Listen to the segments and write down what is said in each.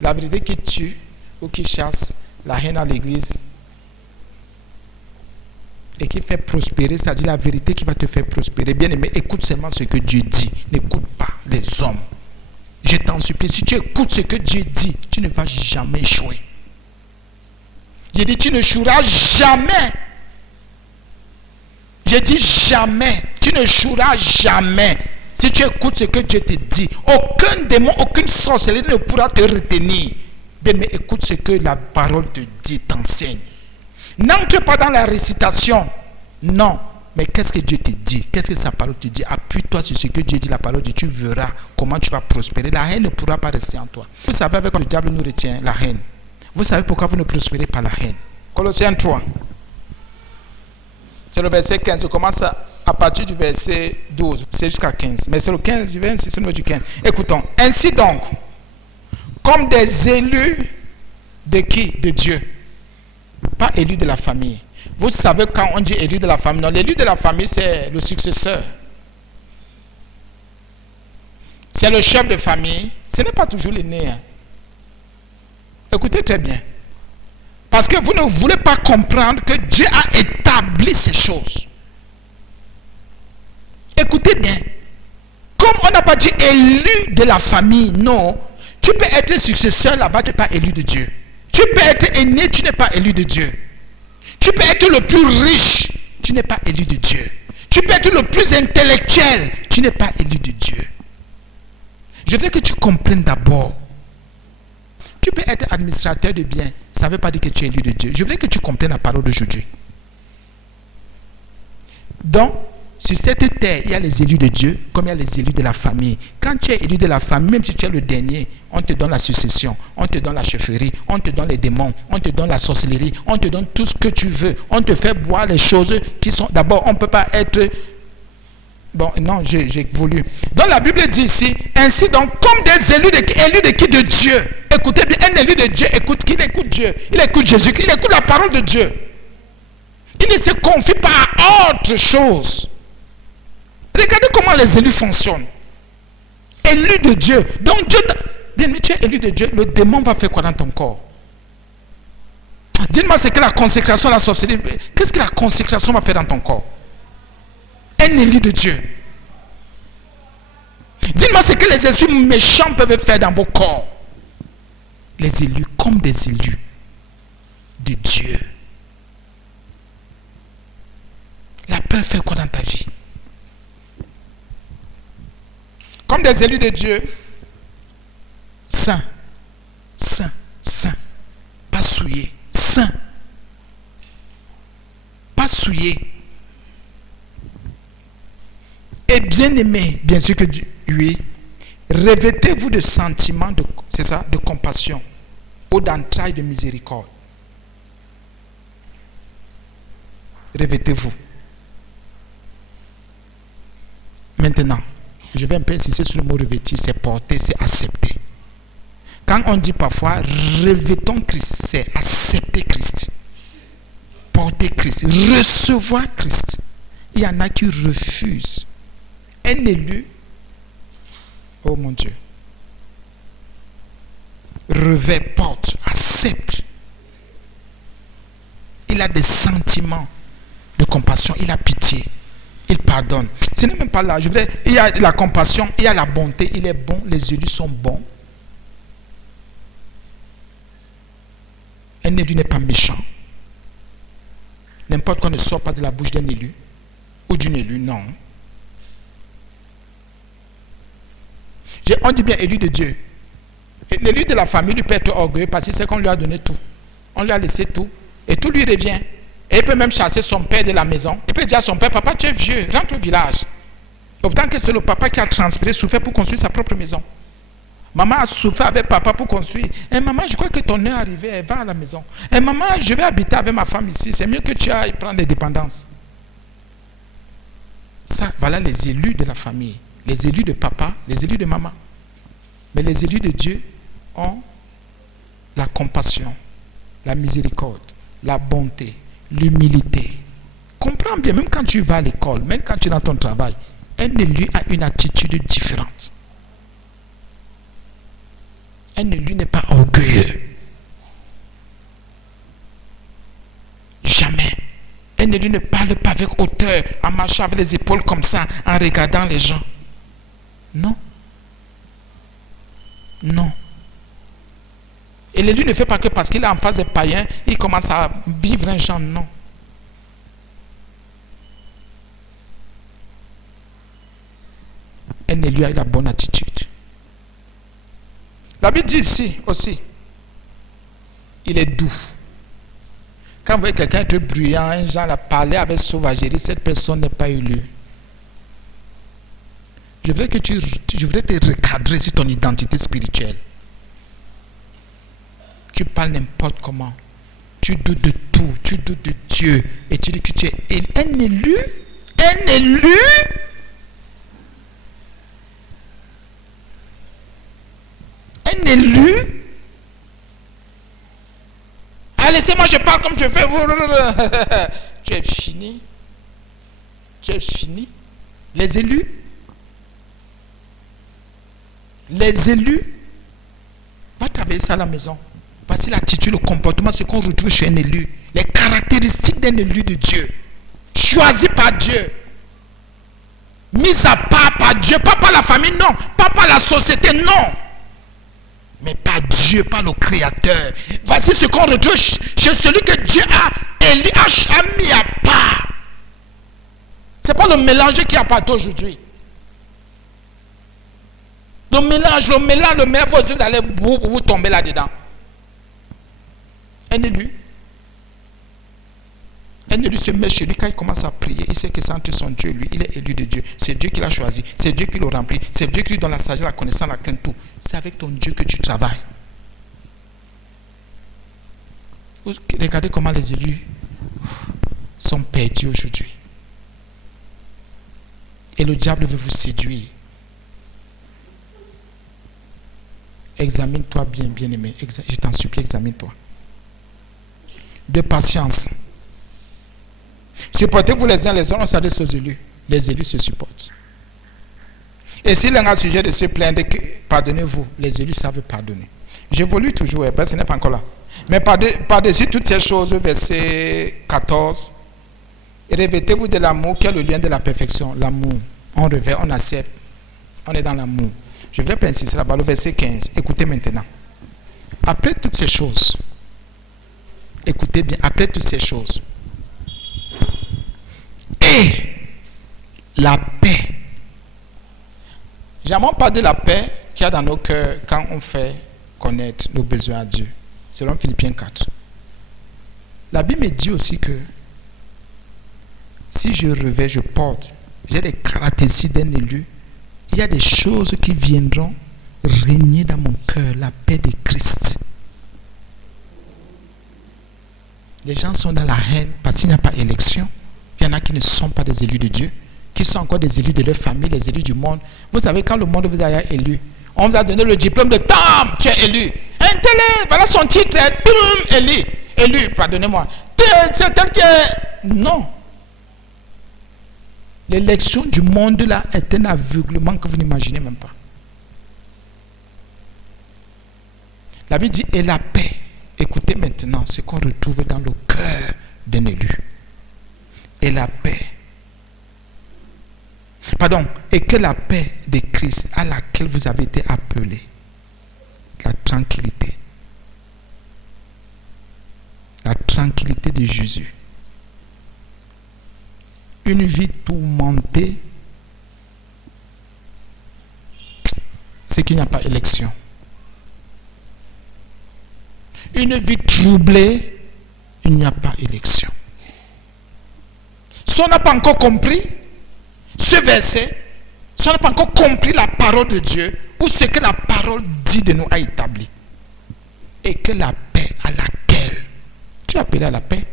La vérité qui tue ou qui chasse, la haine à l'église et qui fait prospérer, c'est-à-dire la vérité qui va te faire prospérer. Bien aimé, écoute seulement ce que Dieu dit. N'écoute pas les hommes. Je t'en supplie, si tu écoutes ce que Dieu dit, tu ne vas jamais échouer. J'ai dit, tu ne échoueras jamais. J'ai dit jamais. Tu ne échoueras jamais. Si tu écoutes ce que Dieu te dit, aucun démon, aucune sorcellerie ne pourra te retenir. Bien, mais écoute ce que la parole te dit, t'enseigne. N'entre pas dans la récitation. Non. Mais qu'est-ce que Dieu te dit? Qu'est-ce que sa parole te dit? Appuie-toi sur ce que Dieu dit, la parole dit. Tu verras comment tu vas prospérer. La haine ne pourra pas rester en toi. Vous savez avec quoi le diable nous retient? La haine. Vous savez pourquoi vous ne prospérez pas? La haine. Colossiens 3. C'est le verset 15. Je commence à partir du verset 12. C'est jusqu'à 15. Mais c'est le 15, je vais insister sur le 15. Écoutons. Ainsi donc, comme des élus de qui? De Dieu. Pas élus de la famille. Vous savez quand on dit élu de la famille, non, l'élu de la famille c'est le successeur. C'est le chef de famille. Ce n'est pas toujours l'aîné. Hein. Écoutez très bien. Parce que vous ne voulez pas comprendre que Dieu a établi ces choses. Écoutez bien. Comme on n'a pas dit élu de la famille, non. Tu peux être successeur là-bas, tu n'es pas élu de Dieu. Tu peux être aîné, tu n'es pas élu de Dieu. Tu peux être le plus riche, tu n'es pas élu de Dieu. Tu peux être le plus intellectuel, tu n'es pas élu de Dieu. Je veux que tu comprennes d'abord. Tu peux être administrateur de biens, ça ne veut pas dire que tu es élu de Dieu. Je veux que tu comprennes la parole d'aujourd'hui. Donc, sur cette terre, il y a les élus de Dieu, comme il y a les élus de la famille. Quand tu es élu de la famille, même si tu es le dernier, on te donne la succession, on te donne la chefferie, on te donne les démons, on te donne la sorcellerie, on te donne tout ce que tu veux. On te fait boire les choses qui sont... D'abord, on ne peut pas être... Bon, non, j'ai voulu. Donc la Bible dit ici, ainsi donc, comme des élus de qui? De Dieu. Écoutez bien, un élu de Dieu, écoute qui? Il écoute Dieu, il écoute Jésus, il écoute la parole de Dieu. Il ne se confie pas à autre chose. Regardez comment les élus fonctionnent. Élus de Dieu. Donc Dieu, bien, mais tu es élu de Dieu, le démon va faire quoi dans ton corps? Dis-moi ce que la consécration, la sorcellerie, qu'est-ce que la consécration va faire dans ton corps? Un élu de Dieu. Dis-moi ce que les esprits méchants peuvent faire dans vos corps. Les élus comme des élus de Dieu. La peur fait quoi dans ta vie? Comme des élus de Dieu, saints, saints, saints, pas souillés, saints, pas souillés. Et bien aimés, bien sûr que Dieu, oui, revêtez-vous de sentiments de, c'est ça, de compassion ou d'entrailles de miséricorde. Revêtez-vous. Maintenant, je vais un peu insister sur le mot revêtir, c'est porter, c'est accepter. Quand on dit parfois revêtons Christ, c'est accepter Christ. Porter Christ, recevoir Christ. Il y en a qui refusent. Un élu, oh mon Dieu, revêt, porte, accepte. Il a des sentiments de compassion, il a pitié. Il pardonne. Ce n'est même pas là. Il y a la compassion, il y a la bonté. Il est bon. Les élus sont bons. Un élu n'est pas méchant. N'importe quoi ne sort pas de la bouche d'un élu ou d'une élue. Non. On dit bien élu de Dieu. L'élu de la famille lui peut être orgueilleux parce qu'il sait qu'on lui a donné tout. On lui a laissé tout. Et tout lui revient. Et il peut même chasser son père de la maison. Il peut dire à son père, papa, tu es vieux, rentre au village. Pourtant que c'est le papa qui a transpiré, souffert pour construire sa propre maison. Maman a souffert avec papa pour construire. Et maman, je crois que ton heure est arrivée, elle va à la maison. Et maman, je vais habiter avec ma femme ici. C'est mieux que tu ailles prendre des dépendances. Ça, voilà les élus de la famille. Les élus de papa, les élus de maman. Mais les élus de Dieu ont la compassion, la miséricorde, la bonté, l'humilité. Comprends bien, même quand tu vas à l'école, même quand tu es dans ton travail, un élu a une attitude différente. Un élu n'est pas orgueilleux. Jamais. Un élu ne parle pas avec hauteur, en marchant avec les épaules comme ça, en regardant les gens. Non. Non. Et l'élu ne fait pas que parce qu'il est en face des païens, il commence à vivre un genre. Non. Un élu a la bonne attitude. La Bible dit ici aussi, il est doux. Quand vous voyez quelqu'un être bruyant, un genre à parler avec sauvagerie, cette personne n'est pas élue. Je voudrais te recadrer sur ton identité spirituelle. Tu parles n'importe comment. Tu doutes de tout. Tu doutes de Dieu. Et tu dis que tu es un élu. Un élu. Un élu. Ah, laissez-moi, je parle comme je fais. Tu es fini. Tu es fini. Les élus. Les élus. Va travailler ça à la maison. Voici l'attitude, le comportement, ce qu'on retrouve chez un élu. Les caractéristiques d'un élu de Dieu. Choisi par Dieu. Mis à part par Dieu. Pas par la famille, non. Pas par la société, non. Mais par Dieu, par le Créateur. Voici ce qu'on retrouve chez celui que Dieu a mis à part. Ce n'est pas le mélange qui apparaît aujourd'hui. Le mélange, vous allez vous tomber là-dedans. Un élu se met chez lui quand il commence à prier. Il sait que c'est entre son Dieu, lui, il est élu de Dieu. C'est Dieu qui l'a choisi. C'est Dieu qui le remplit. C'est Dieu qui lui donne la sagesse, la connaissance, la crainte, tout. C'est avec ton Dieu que tu travailles. Regardez comment les élus sont perdus aujourd'hui. Et le diable veut vous séduire. Examine-toi bien, bien-aimé. Je t'en supplie, examine-toi. De patience. Supportez-vous les uns les autres, on s'adresse aux élus. Les élus se supportent. Et s'il y a un sujet de se plaindre, pardonnez-vous. Les élus savent pardonner. J'évolue toujours, ce n'est pas encore là. Mais par-dessus toutes ces choses, verset 14, revêtez-vous de l'amour qui est le lien de la perfection. L'amour. On revêt, on accepte. On est dans l'amour. Je voudrais pas insister là-bas, le verset 15. Écoutez maintenant. Après toutes ces choses, écoutez bien, après toutes ces choses, et la paix. J'aimerais pas de la paix qu'il y a dans nos cœurs quand on fait connaître nos besoins à Dieu. Selon Philippiens 4. La Bible me dit aussi que si je revêt, je porte, j'ai des caractéristiques d'un élu, il y a des choses qui viendront régner dans mon cœur, la paix de Christ. Les gens sont dans la haine parce qu'il n'y a pas élection. Il y en a qui ne sont pas des élus de Dieu, qui sont encore des élus de leur famille, les élus du monde. Vous savez, quand le monde vous a élu, on vous a donné le diplôme de TAM, tu es élu. Un télé, voilà son titre, élu, pardonnez-moi. C'est tel qui est... Non. L'élection du monde là est un aveuglement que vous n'imaginez même pas. La Bible dit, et la paix. Écoutez maintenant ce qu'on retrouve dans le cœur d'un élu. Et la paix. Pardon, et que la paix de Christ à laquelle vous avez été appelés, la tranquillité de Jésus, une vie tourmentée, c'est qu'il n'y a pas élection. Une vie troublée, il n'y a pas élection. Si on n'a pas encore compris ce verset, si on n'a pas encore compris la parole de Dieu, ou ce que la parole dit de nous a établi, et que la paix à laquelle tu es appelé à la paix,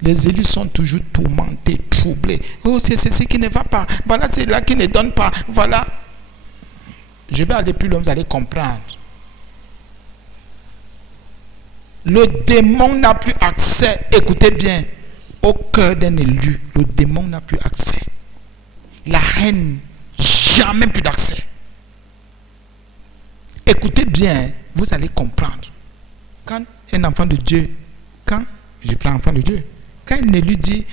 les élus sont toujours tourmentés, troublés. Oh, c'est ce qui ne va pas. Voilà, c'est là qui ne donne pas. Voilà. Je vais aller plus loin, vous allez comprendre. Le démon n'a plus accès, écoutez bien, au cœur d'un élu. Le démon n'a plus accès. La haine, jamais plus d'accès. Écoutez bien, vous allez comprendre. Quand un enfant de Dieu, je prends enfant de Dieu, quand un élu dit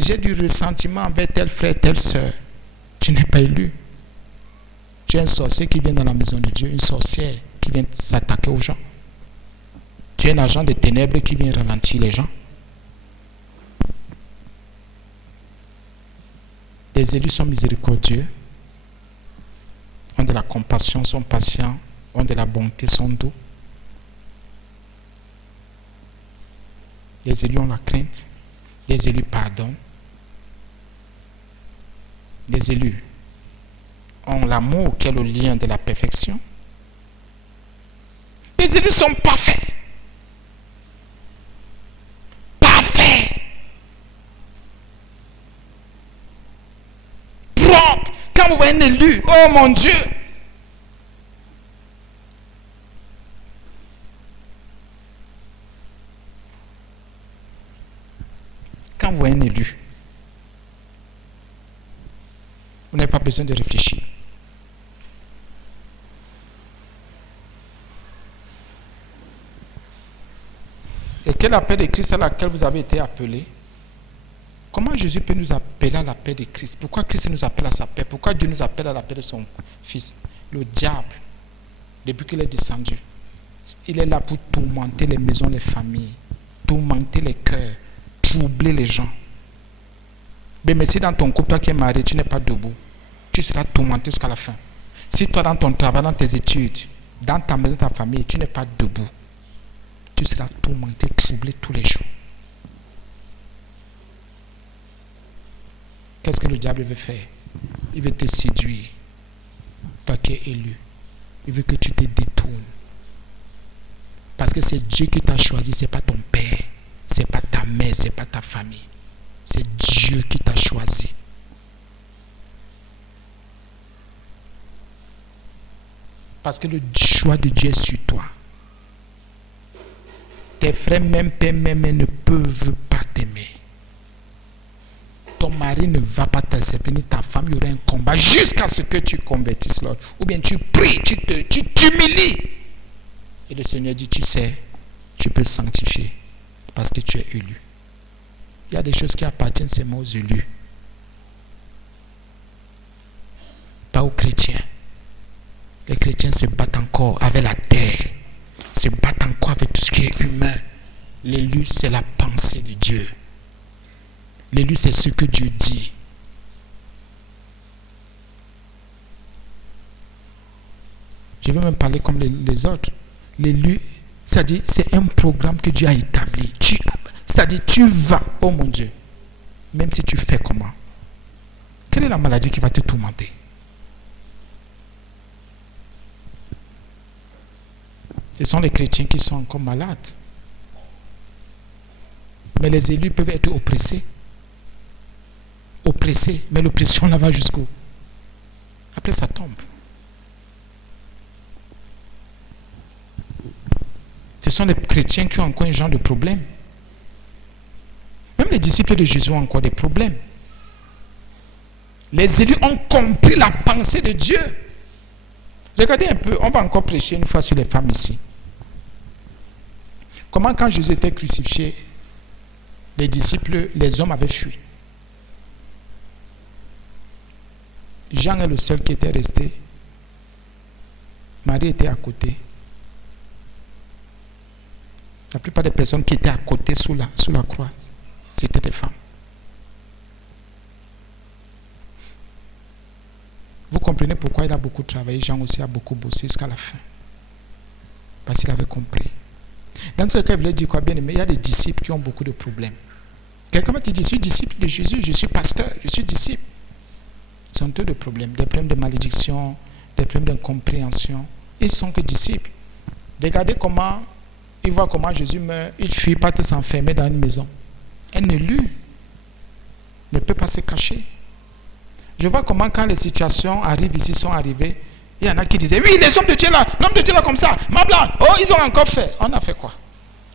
j'ai du ressentiment envers tel frère, telle soeur, tu n'es pas élu. Tu es un sorcier qui vient dans la maison de Dieu, une sorcière qui vient s'attaquer aux gens. Tu es un agent de ténèbres qui vient ralentir les gens. Les élus sont miséricordieux, ont de la compassion, sont patients, ont de la bonté, sont doux. Les élus ont la crainte. Les élus pardonnent. Les élus ont l'amour qui est le lien de la perfection. Les élus sont parfaits. Parfaits. Propres. Quand vous voyez un élu, oh mon Dieu. Quand vous voyez un élu, vous n'avez pas besoin de réfléchir. Et quel appel de Christ à laquelle vous avez été appelé? Comment Jésus peut nous appeler à la paix de Christ? Pourquoi Christ nous appelle à sa paix? Pourquoi Dieu nous appelle à la paix de son Fils? Le diable, depuis qu'il est descendu, il est là pour tourmenter les maisons, les familles, tourmenter les cœurs, troubler les gens. Mais si dans ton couple, toi qui es marié, tu n'es pas debout, tu seras tourmenté jusqu'à la fin. Si toi, dans ton travail, dans tes études, dans ta maison, ta famille, tu n'es pas debout, tu seras tourmenté, troublé tous les jours. Qu'est-ce que le diable veut faire? Il veut te séduire. Toi qui es élu. Il veut que tu te détournes. Parce que c'est Dieu qui t'a choisi, ce n'est pas ton père, ce n'est pas ta mère, ce n'est pas ta famille. C'est Dieu qui t'a choisi. Parce que le choix de Dieu est sur toi. Tes frères, même père, même mère ne peuvent pas t'aimer. Ton mari ne va pas t'accepter, ni ta femme, il y aura un combat jusqu'à ce que tu convertisses l'autre. Ou bien tu pries, tu t'humilies. Et le Seigneur dit, tu sais, tu peux sanctifier parce que tu es élu. Il y a des choses qui appartiennent seulement aux élus. Pas aux chrétiens. Les chrétiens se battent encore avec la terre. Se battent encore avec tout ce qui est humain. L'élu, c'est la pensée de Dieu. L'élu, c'est ce que Dieu dit. Je vais même parler comme les autres. L'élu, c'est-à-dire, c'est un programme que Dieu a établi. C'est-à-dire, tu vas, oh mon Dieu, même si tu fais comment? Quelle est la maladie qui va te tourmenter? Ce sont les chrétiens qui sont encore malades. Mais les élus peuvent être oppressés. Oppressés, mais l'oppression là va jusqu'où? Après ça tombe. Ce sont les chrétiens qui ont encore un genre de problème. Même les disciples de Jésus ont encore des problèmes. Les élus ont compris la pensée de Dieu. Regardez un peu, on va encore prêcher une fois sur les femmes ici. Comment quand Jésus était crucifié, les disciples, les hommes avaient fui. Jean est le seul qui était resté. Marie était à côté. La plupart des personnes qui étaient à côté sous la croix, c'était des femmes. Vous comprenez pourquoi il a beaucoup travaillé. Jean aussi a beaucoup bossé jusqu'à la fin. Parce qu'il avait compris. Dans tous les cas, il voulait dire quoi? Bien aimé, il y a des disciples qui ont beaucoup de problèmes. Quelqu'un m'a dit, je suis disciple de Jésus, je suis pasteur, je suis disciple. Ils ont tous de problèmes. Des problèmes de malédiction, des problèmes d'incompréhension. Ils ne sont que disciples. Regardez comment, ils voient comment Jésus meurt. Il fuit, pas s'enfermer dans une maison. Un élu ne peut pas se cacher. Je vois comment quand les situations arrivent ici, sont arrivées, il y en a qui disaient, oui, les hommes de Dieu là, l'homme de Dieu là comme ça, ma blanc, oh, ils ont encore fait. On a fait quoi?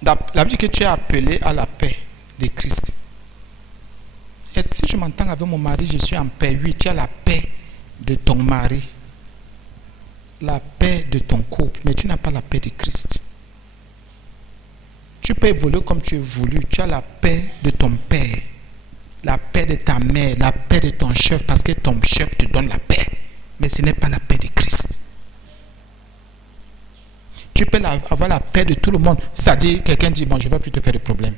La Bible dit que tu es appelé à la paix de Christ. Et si je m'entends avec mon mari, je suis en paix. Oui, tu as la paix de ton mari. la paix de ton couple, mais tu n'as pas la paix de Christ. Tu peux évoluer comme tu es voulu. Tu as la paix de ton père, la paix de ta mère, la paix de ton chef, parce que ton chef te donne la paix. Mais ce n'est pas la paix de Christ. Tu peux avoir la paix de tout le monde. C'est-à-dire, quelqu'un dit, bon, je ne vais plus te faire de problème.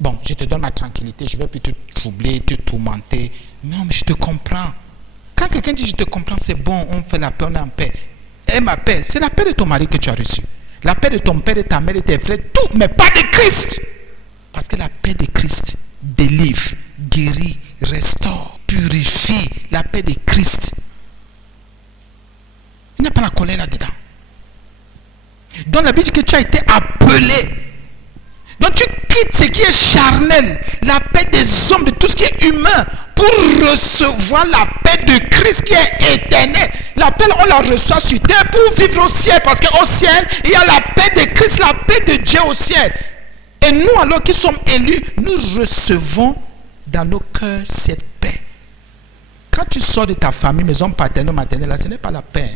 Bon, je te donne ma tranquillité, je ne vais plus te troubler, te tourmenter. Non, mais je te comprends. Quand quelqu'un dit, je te comprends, c'est bon, on fait la paix, on est en paix. Et ma paix, c'est la paix de ton mari que tu as reçue. La paix de ton père, de ta mère, de tes frères, tout, mais pas de Christ. Parce que la paix de Christ délivre, guérit, restaure, purifie. La paix de Christ. Il n'y a pas la colère là-dedans. Donc la Bible dit que tu as été appelé. Donc tu quittes ce qui est charnel, la paix des hommes, de tout ce qui est humain, pour recevoir la paix de Christ qui est éternelle. La paix, on la reçoit sur terre pour vivre au ciel. Parce qu'au ciel, il y a la paix de Christ, la paix de Dieu au ciel. Et nous, alors qui sommes élus, nous recevons dans nos cœurs cette paix. Quand tu sors de ta famille, maison paternelle, maternelle, là, ce n'est pas la paix.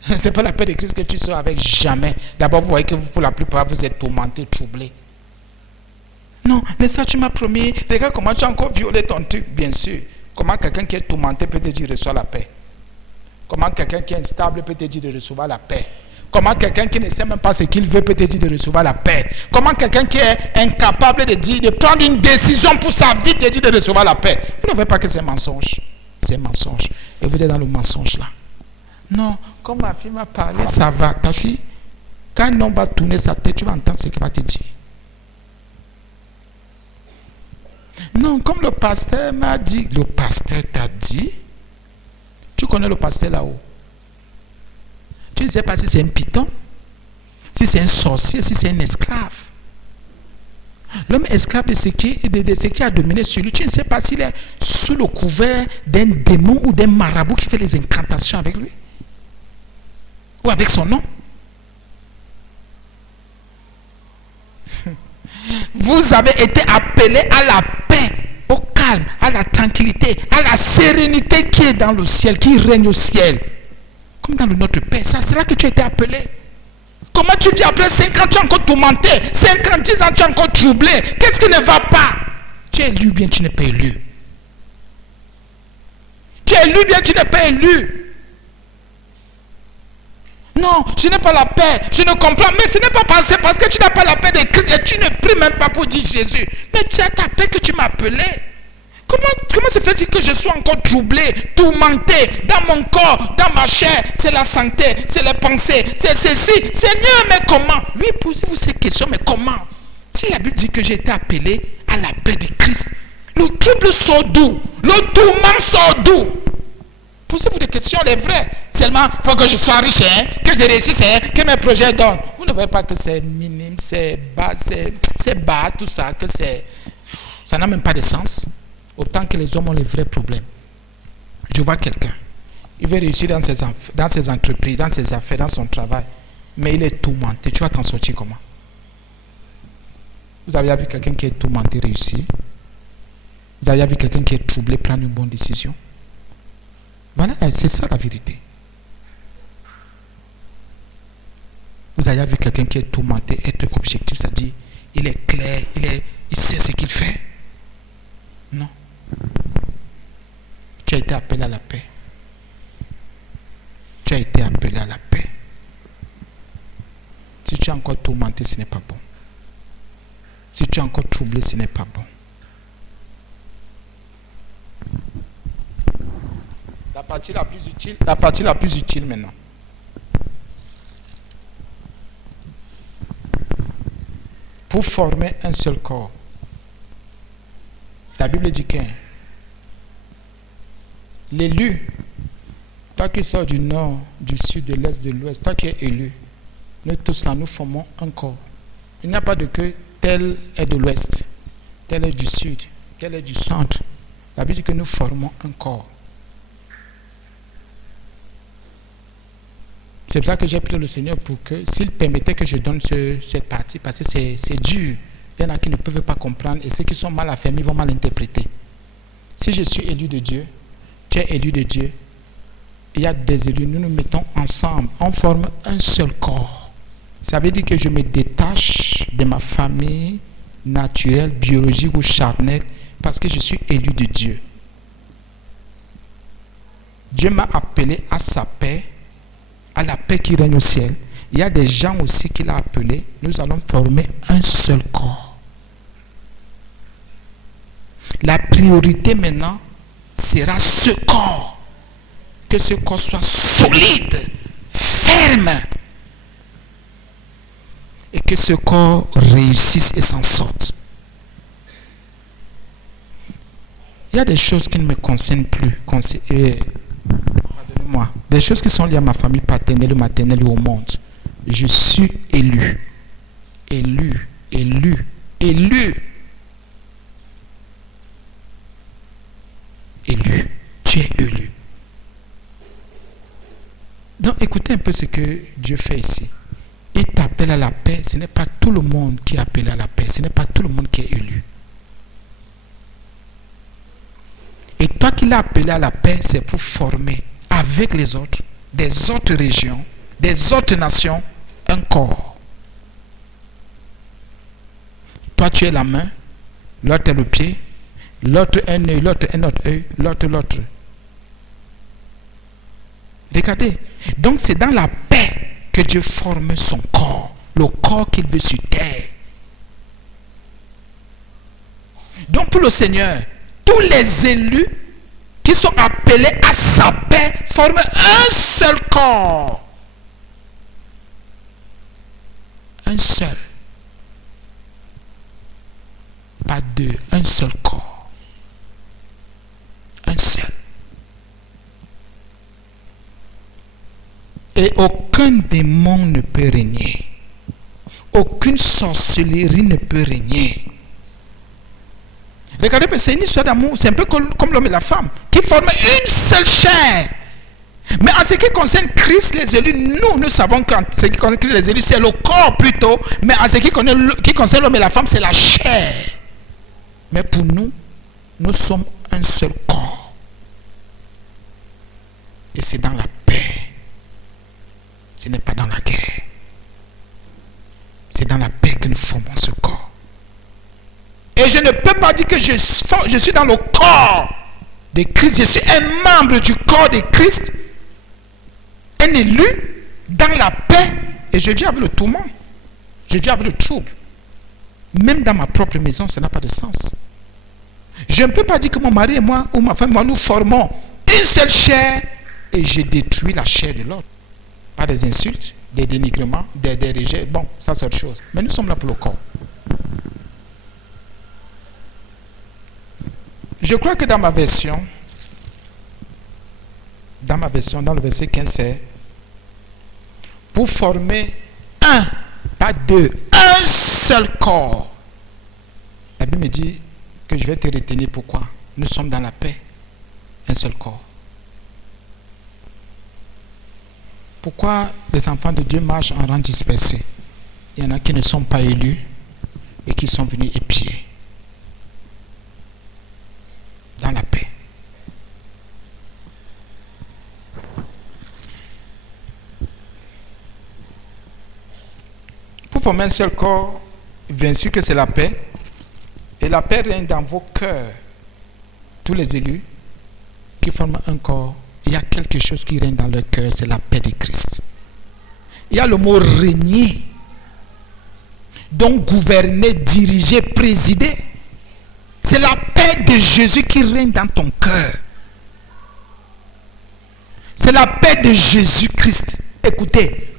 Ce n'est pas la paix de Christ que tu sors avec jamais. D'abord, vous voyez que vous, pour la plupart, vous êtes tourmentés, troublés. Non, mais ça, tu m'as promis. Regarde comment tu as encore violé ton truc, bien sûr. Comment quelqu'un qui est tourmenté peut te dire de recevoir la paix? Comment quelqu'un qui est instable peut te dire de recevoir la paix? Comment quelqu'un qui ne sait même pas ce qu'il veut peut te dire de recevoir la paix? Comment quelqu'un qui est incapable de prendre une décision pour sa vie te dit de recevoir la paix? Vous ne voyez pas que c'est un mensonge. C'est un mensonge. Et vous êtes dans le mensonge là. Non, comme ma fille m'a parlé, ça va. Ta fille, quand un homme va tourner sa tête, tu vas entendre ce qu'il va te dire. Non, comme le pasteur m'a dit, le pasteur t'a dit, tu connais le pasteur là-haut. Tu ne sais pas si c'est un python, si c'est un sorcier, si c'est un esclave. L'homme esclave de ce qui a dominé sur lui, tu ne sais pas s'il est sous le couvert d'un démon ou d'un marabout qui fait les incantations avec lui. Ou avec son nom. Vous avez été appelés à la paix, au calme, à la tranquillité, à la sérénité qui est dans le ciel, qui règne au ciel. Comme dans notre paix, ça c'est là que tu as été appelé. Comment tu dis après 5 ans tu es encore tourmenté, 5 ans, 10 ans tu es encore troublé? Qu'est-ce qui ne va pas? Tu es élu bien, tu n'es pas élu. Tu es élu bien, tu n'es pas élu. Non, je n'ai pas la paix, je ne comprends. Mais ce n'est pas parce que tu n'as pas la paix de Christ et tu ne pries même pas pour dire Jésus. Mais tu as ta paix que tu m'as appelé. Comment se fait-il que je sois encore troublé, tourmenté dans mon corps, dans ma chair? C'est la santé, c'est les pensées, c'est ceci. Seigneur, mais comment? Oui, posez-vous ces questions, mais comment? Si la Bible dit que j'ai été appelé à la paix de Christ, le trouble sort d'où? Le tourment sort d'où? Posez-vous des questions, les vraies. Seulement, il faut que je sois riche, que je réussisse, que mes projets donnent. Vous ne voyez pas que c'est minime, c'est bas, tout ça, que ça n'a même pas de sens. Autant que les hommes ont les vrais problèmes. Je vois quelqu'un, il veut réussir dans ses entreprises, dans ses affaires, dans son travail, mais il est tourmenté. Tu vas t'en sortir comment? Vous avez vu quelqu'un qui est tourmenté réussir? Vous avez vu quelqu'un qui est troublé prendre une bonne décision? Voilà, c'est ça la vérité. Vous avez vu quelqu'un qui est tourmenté, être objectif, c'est-à-dire il est clair, il sait ce qu'il fait? Non. Tu as été appelé à la paix. Tu as été appelé à la paix. Si tu es encore tourmenté, ce n'est pas bon. Si tu es encore troublé, ce n'est pas bon. La partie la plus utile maintenant. Pour former un seul corps. La Bible dit que l'élu, toi qui sors du nord, du sud, de l'est, de l'ouest, toi qui es élu, nous tous là, nous formons un corps. Il n'y a pas de que tel est de l'ouest, tel est du sud, tel est du centre. La Bible dit que nous formons un corps. C'est pour ça que j'ai prié le Seigneur pour que, s'il permettait que je donne cette partie, parce que c'est dur. Il y en a qui ne peuvent pas comprendre et ceux qui sont mal affermis vont mal interpréter. Si je suis élu de Dieu, tu es élu de Dieu, il y a des élus, nous nous mettons ensemble, on forme un seul corps. Ça veut dire que je me détache de ma famille naturelle, biologique ou charnelle parce que je suis élu de Dieu. Dieu m'a appelé à sa paix, à la paix qui règne au ciel. Il y a des gens aussi qu'il a appelés. Nous allons former un seul corps. La priorité maintenant sera ce corps. Que ce corps soit solide, ferme. Et que ce corps réussisse et s'en sorte. Il y a des choses qui ne me concernent plus. Pardonnez-moi. Des choses qui sont liées à ma famille paternelle ou maternelle ou au monde. Je suis élu. Élu. Élu. Élu. Élu. Tu es élu. Donc écoutez un peu ce que Dieu fait ici. Il t'appelle à la paix. Ce n'est pas tout le monde qui est appelé à la paix. Ce n'est pas tout le monde qui est élu. Et toi qui l'as appelé à la paix, c'est pour former avec les autres, des autres régions, des autres nations, un corps. Toi tu es la main, l'autre est le pied, l'autre un œil, l'autre un autre œil, l'autre. Regardez. Donc c'est dans la paix que Dieu forme son corps, le corps qu'il veut sur terre. Donc pour le Seigneur, tous les élus qui sont appelés à sa paix forment un seul corps. Un seul. Pas deux, un seul corps. Un seul. Et aucun démon ne peut régner. Aucune sorcellerie ne peut régner. Regardez, c'est une histoire d'amour. C'est un peu comme l'homme et la femme qui forment une seule chair. Mais en ce qui concerne Christ, les élus, nous savons qu'en ce qui concerne Christ, les élus, c'est le corps plutôt. Mais en ce qui concerne l'homme et la femme, c'est la chair. Mais pour nous, nous sommes un seul corps. Et c'est dans la paix. Ce n'est pas dans la guerre. C'est dans la paix que nous formons ce corps. Et je ne peux pas dire que je suis dans le corps de Christ. Je suis un membre du corps de Christ. Un élu dans la paix. Et je vis avec le tourment. Je vis avec le trouble. Même dans ma propre maison, ça n'a pas de sens. Je ne peux pas dire que mon mari et moi, ou ma femme et moi, nous formons une seule chair et je détruis la chair de l'autre. Pas des insultes, des dénigrements, des rejets. Bon, ça c'est autre chose. Mais nous sommes là pour le corps. Je crois que dans ma version, dans le verset 15, c'est pour former un, pas deux, un seul corps. La Bible me dit que je vais te retenir. Pourquoi? Nous sommes dans la paix, un seul corps. Pourquoi les enfants de Dieu marchent en rang dispersé? Il y en a qui ne sont pas élus et qui sont venus épier. Dans la paix. Pour former un seul corps, bien sûr que c'est la paix. Et la paix règne dans vos cœurs. Tous les élus qui forment un corps, il y a quelque chose qui règne dans leur cœur, c'est la paix de Christ. Il y a le mot régner. Donc gouverner, diriger, présider. C'est la paix de Jésus qui règne dans ton cœur. C'est la paix de Jésus-Christ. Écoutez,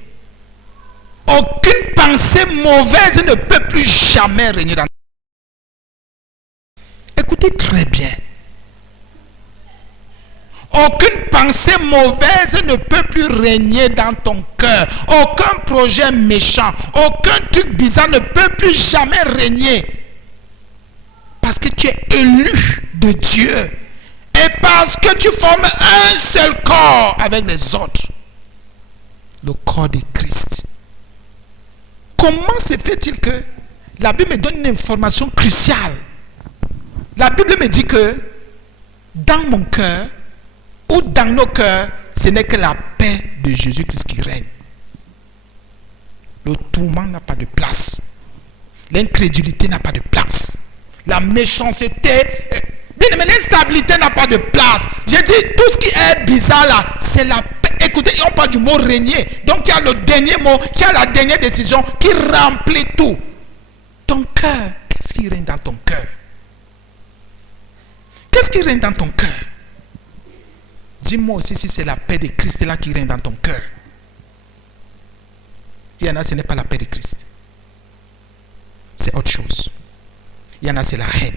aucune pensée mauvaise ne peut plus jamais régner dans ton cœur. Écoutez très bien. Aucune pensée mauvaise ne peut plus régner dans ton cœur. Aucun projet méchant, aucun truc bizarre ne peut plus jamais régner. Parce que tu es élu de Dieu. Et parce que tu formes un seul corps avec les autres. Le corps de Christ. Comment se fait-il que la Bible me donne une information cruciale? La Bible me dit que dans mon cœur, ou dans nos cœurs, ce n'est que la paix de Jésus-Christ qui règne. Le tourment n'a pas de place. L'incrédulité n'a pas de place. La méchanceté, bien aimé, l'instabilité n'a pas de place. J'ai dit, tout ce qui est bizarre là, c'est la paix. Écoutez, on parle du mot régner. Donc il y a le dernier mot, il y a la dernière décision qui remplit tout. Ton cœur, qu'est-ce qui règne dans ton cœur? Qu'est-ce qui règne dans ton cœur? Dis-moi aussi si c'est la paix de Christ là qui règne dans ton cœur. Il y en a, ce n'est pas la paix de Christ. C'est autre chose. Il y en a, c'est la haine.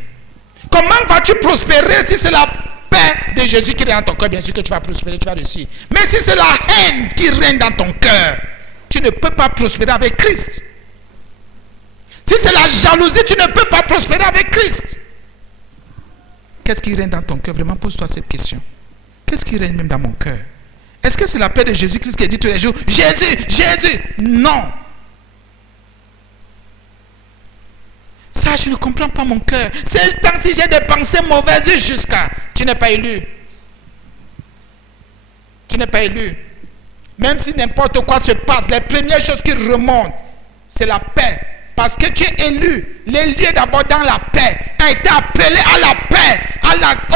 Comment vas-tu prospérer si c'est la paix de Jésus qui règne dans ton cœur? Bien sûr que tu vas prospérer, tu vas réussir. Mais si c'est la haine qui règne dans ton cœur, tu ne peux pas prospérer avec Christ. Si c'est la jalousie, tu ne peux pas prospérer avec Christ. Qu'est-ce qui règne dans ton cœur? Vraiment, pose-toi cette question. Qu'est-ce qui règne même dans mon cœur? Est-ce que c'est la paix de Jésus-Christ qui dit tous les jours, Jésus, Jésus? Non. Ça, je ne comprends pas mon cœur. C'est le temps si j'ai des pensées mauvaises jusqu'à... Tu n'es pas élu. Tu n'es pas élu. Même si n'importe quoi se passe, les premières choses qui remontent, c'est la paix. Parce que tu es élu. L'élu est d'abord dans la paix. A été appelé à la paix,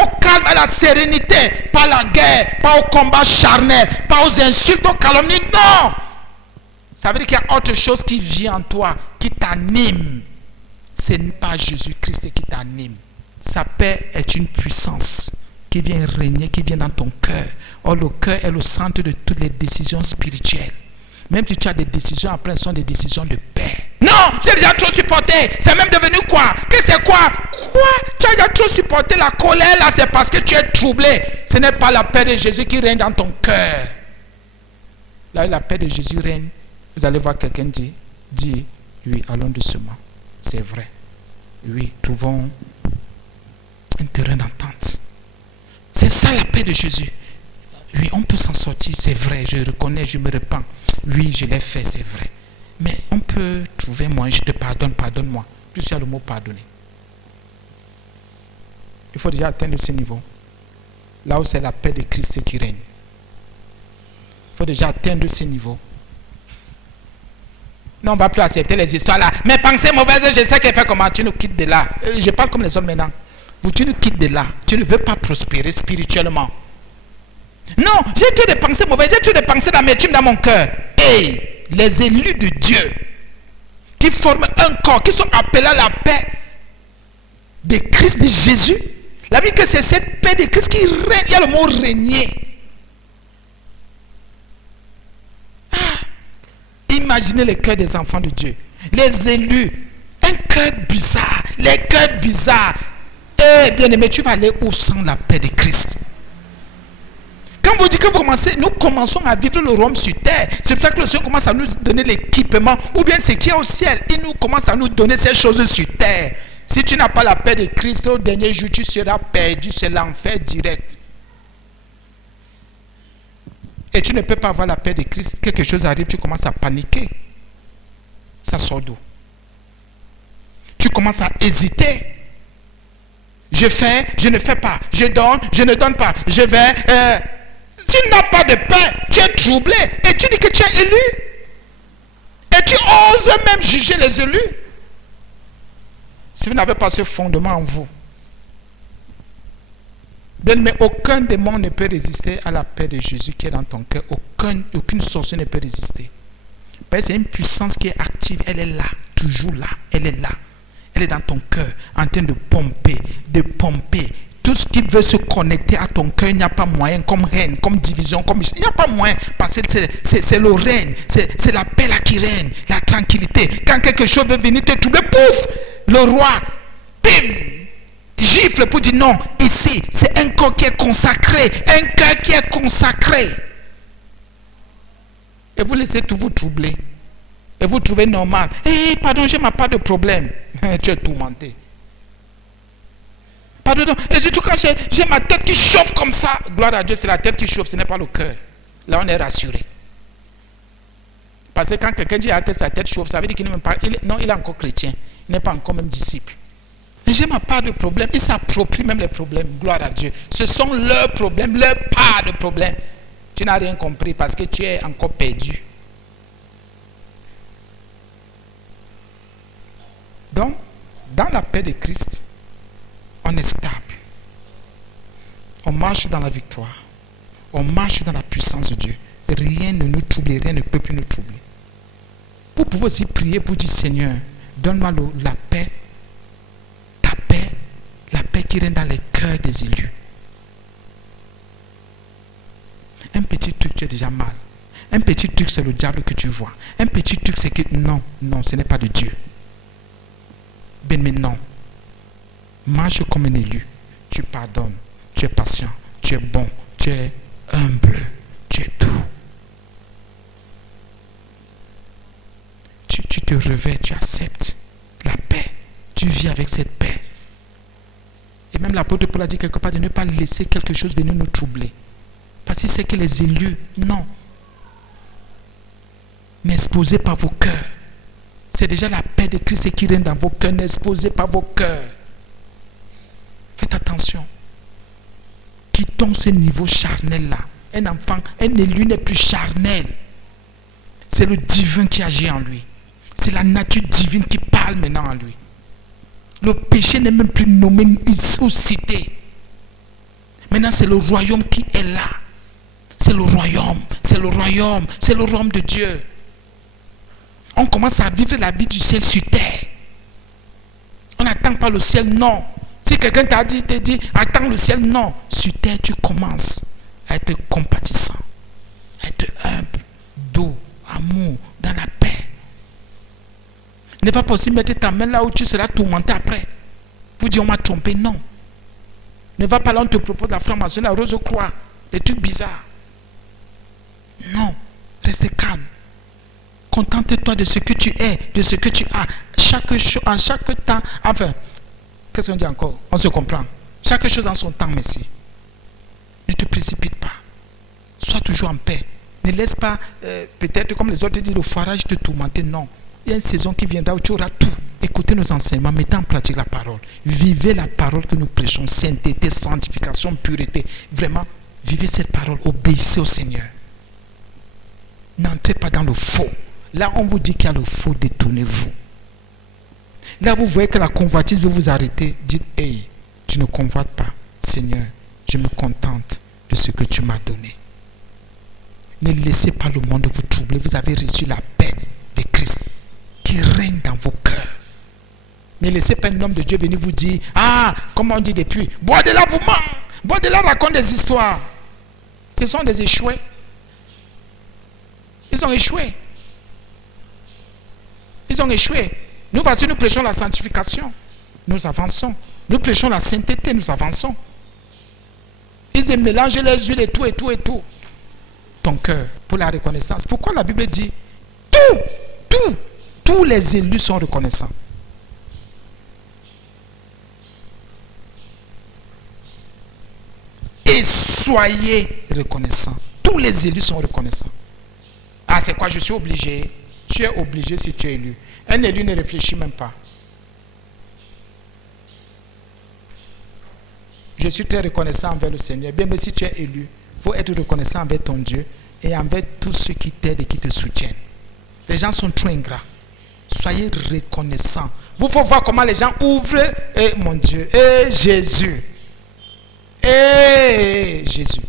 au calme, à la sérénité. Pas la guerre, pas au combat charnel, pas aux insultes, aux calomnies. Non! Ça veut dire qu'il y a autre chose qui vient en toi, qui t'anime. Ce n'est pas Jésus-Christ qui t'anime. Sa paix est une puissance qui vient régner, qui vient dans ton cœur. Or, le cœur est le centre de toutes les décisions spirituelles. Même si tu as des décisions, après, ce sont des décisions de paix. Non, j'ai déjà trop supporté. C'est même devenu quoi? Que c'est quoi? Quoi? Tu as déjà trop supporté la colère là, c'est parce que tu es troublé. Ce n'est pas la paix de Jésus qui règne dans ton cœur. Là, la paix de Jésus règne. Vous allez voir quelqu'un dire, oui, allons doucement. C'est vrai. Oui, trouvons un terrain d'entente. C'est ça la paix de Jésus. Oui, on peut s'en sortir, c'est vrai, je reconnais, je me repens. Oui, je l'ai fait, c'est vrai. Mais on peut trouver moi, je te pardonne, pardonne-moi. Plus il y a le mot pardonner. Il faut déjà atteindre ce niveau. Là où c'est la paix de Christ qui règne. Il faut déjà atteindre ce niveau. Non, on ne va plus accepter les histoires là. Mais pensez mauvaise, je sais qu'elle fait comment. Tu nous quittes de là. Je parle comme les hommes maintenant. Tu nous quittes de là. Tu ne veux pas prospérer spirituellement. Non, j'ai trop de pensées mauvaises, j'ai trop de pensées d'amertume dans mon cœur. Et les élus de Dieu qui forment un corps, qui sont appelés à la paix de Christ, de Jésus. La vie que c'est cette paix de Christ qui règne. Il y a le mot régner. Imaginez le cœur des enfants de Dieu. Les élus. Un cœur bizarre. Les cœurs bizarres. Eh bien aimé, tu vas aller où sans la paix de Christ? Quand vous dites que nous commençons à vivre le royaume sur terre, c'est pour ça que le Seigneur commence à nous donner l'équipement, ou bien ce qui est au ciel, il nous commence à nous donner ces choses sur terre. Si tu n'as pas la paix de Christ, au dernier jour, tu seras perdu, c'est l'enfer direct. Et tu ne peux pas avoir la paix de Christ, quelque chose arrive, tu commences à paniquer. Ça sort d'où? Tu commences à hésiter. Je fais, je ne fais pas. Je donne, je ne donne pas. Je vais... Si tu n'as pas de paix, tu es troublé. Et tu dis que tu es élu. Et tu oses même juger les élus. Si vous n'avez pas ce fondement en vous. Bien, mais aucun démon ne peut résister à la paix de Jésus qui est dans ton cœur. Aucune sorcière ne peut résister. Parce que c'est une puissance qui est active. Elle est là, toujours là. Elle est là. Elle est dans ton cœur, en train de pomper, de pomper. Tout ce qui veut se connecter à ton cœur, il n'y a pas moyen, comme haine, comme division, il n'y a pas moyen, parce que c'est le règne, c'est la paix là qui règne, la tranquillité. Quand quelque chose veut venir te troubler, pouf, le roi, bim, gifle pour dire non, ici, c'est un corps qui est consacré, un cœur qui est consacré. Et vous laissez tout vous troubler. Et vous trouvez normal. Eh, pardon, je n'ai pas de problème. Tu es tourmenté. Pardon, et surtout quand j'ai ma tête qui chauffe comme ça. Gloire à Dieu, c'est la tête qui chauffe, ce n'est pas le cœur. Là, on est rassuré. Parce que quand quelqu'un dit que sa tête chauffe, ça veut dire qu'il n'est même pas... non, il est encore chrétien. Il n'est pas encore même disciple. Mais je n'ai pas de problème. Ils s'approprient même les problèmes. Gloire à Dieu. Ce sont leurs problèmes, leur part de problème. Tu n'as rien compris parce que tu es encore perdu. Donc, dans la paix de Christ, on est stable. On marche dans la victoire. On marche dans la puissance de Dieu. Rien ne nous trouble, rien ne peut plus nous troubler. Vous pouvez aussi prier pour dire, Seigneur, donne-moi la paix, ta paix, la paix qui règne dans les cœurs des élus. Un petit truc, tu es déjà mal. Un petit truc, c'est le diable que tu vois. Un petit truc, c'est que non, ce n'est pas de Dieu. Ben mais non. Marche comme un élu. Tu pardonnes, tu es patient, tu es bon, tu es humble, tu es doux. Tu te réveilles, tu acceptes la paix. Tu vis avec cette paix. Et même l'apôtre Paul a dit quelque part de ne pas laisser quelque chose venir nous troubler. Parce qu'il sait que les élus, non. N'exposez pas vos cœurs. C'est déjà la paix de Christ qui règne dans vos cœurs. N'exposez pas vos cœurs. Faites attention. Quittons ce niveau charnel-là. Un enfant, un élu n'est plus charnel. C'est le divin qui agit en lui. C'est la nature divine qui parle maintenant en lui. Le péché n'est même plus nommé ou cité. Maintenant, c'est le royaume qui est là. C'est le royaume, c'est le royaume, c'est le royaume de Dieu. On commence à vivre la vie du ciel sur terre. On n'attend pas le ciel, non. Si quelqu'un t'a dit, attends le ciel, non. Sur terre, tu commences à être compatissant, à être humble, doux, amour, dans la paix. Ne va pas aussi mettre ta main là où tu seras tourmenté après. Pour dire on m'a trompé, non. Ne va pas là où on te propose la franc-maçonnerie, la rose-croix, des trucs bizarres. Non, restez calme. Contente-toi de ce que tu es, de ce que tu as. En chaque temps, enfin, qu'est-ce qu'on dit encore? On se comprend. Chaque chose en son temps, merci. Ne te précipite pas. Sois toujours en paix. Ne laisse pas, peut-être comme les autres disent, le foirage te tourmenter. Non. Il y a une saison qui viendra où tu auras tout. Écoutez nos enseignements, mettez en pratique la parole. Vivez la parole que nous prêchons. Sainteté, sanctification, pureté. Vraiment, vivez cette parole. Obéissez au Seigneur. N'entrez pas dans le faux. Là, on vous dit qu'il y a le faux, détournez-vous. Là, vous voyez que la convoitise veut vous arrêter. Dites, hey, tu ne convoites pas. Seigneur, je me contente de ce que tu m'as donné. Ne laissez pas le monde vous troubler. Vous avez reçu la paix de Christ qui règne dans vos cœurs. Ne laissez pas un homme de Dieu venir vous dire, comment on dit depuis, bois de là vous ment, bois de là raconte des histoires. Ce sont des échoués. Ils ont échoué. Ils ont échoué. Nous voici, nous prêchons la sanctification. Nous avançons. Nous prêchons la sainteté, nous avançons. Ils mélangent les huiles et tout, et tout, et tout. Ton cœur, pour la reconnaissance. Pourquoi la Bible dit, tous les élus sont reconnaissants. Et soyez reconnaissants. Tous les élus sont reconnaissants. Ah, c'est quoi? Je suis obligé. Tu es obligé si tu es élu. Un élu ne réfléchit même pas. Je suis très reconnaissant envers le Seigneur. Bien, mais si tu es élu, il faut être reconnaissant envers ton Dieu et envers tous ceux qui t'aident et qui te soutiennent. Les gens sont trop ingrats. Soyez reconnaissants. Vous faut voir comment les gens ouvrent. Et mon Dieu, et Jésus. Et Jésus.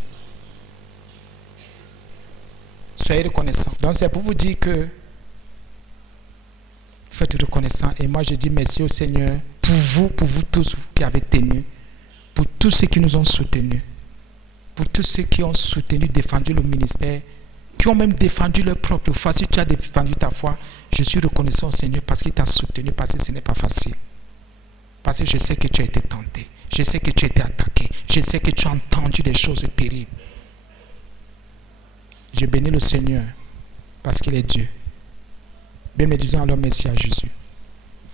Soyez reconnaissants. Donc c'est pour vous dire que faites reconnaissant. Et moi je dis merci au Seigneur pour vous tous qui avez tenu, pour tous ceux qui nous ont soutenus, pour tous ceux qui ont soutenu, défendu le ministère, qui ont même défendu leur propre foi. Si tu as défendu ta foi, je suis reconnaissant au Seigneur parce qu'il t'a soutenu, parce que ce n'est pas facile. Parce que je sais que tu as été tenté, je sais que tu as été attaqué, je sais que tu as entendu des choses terribles. Je bénis le Seigneur parce qu'il est Dieu. Bien, mais disons alors merci à Jésus.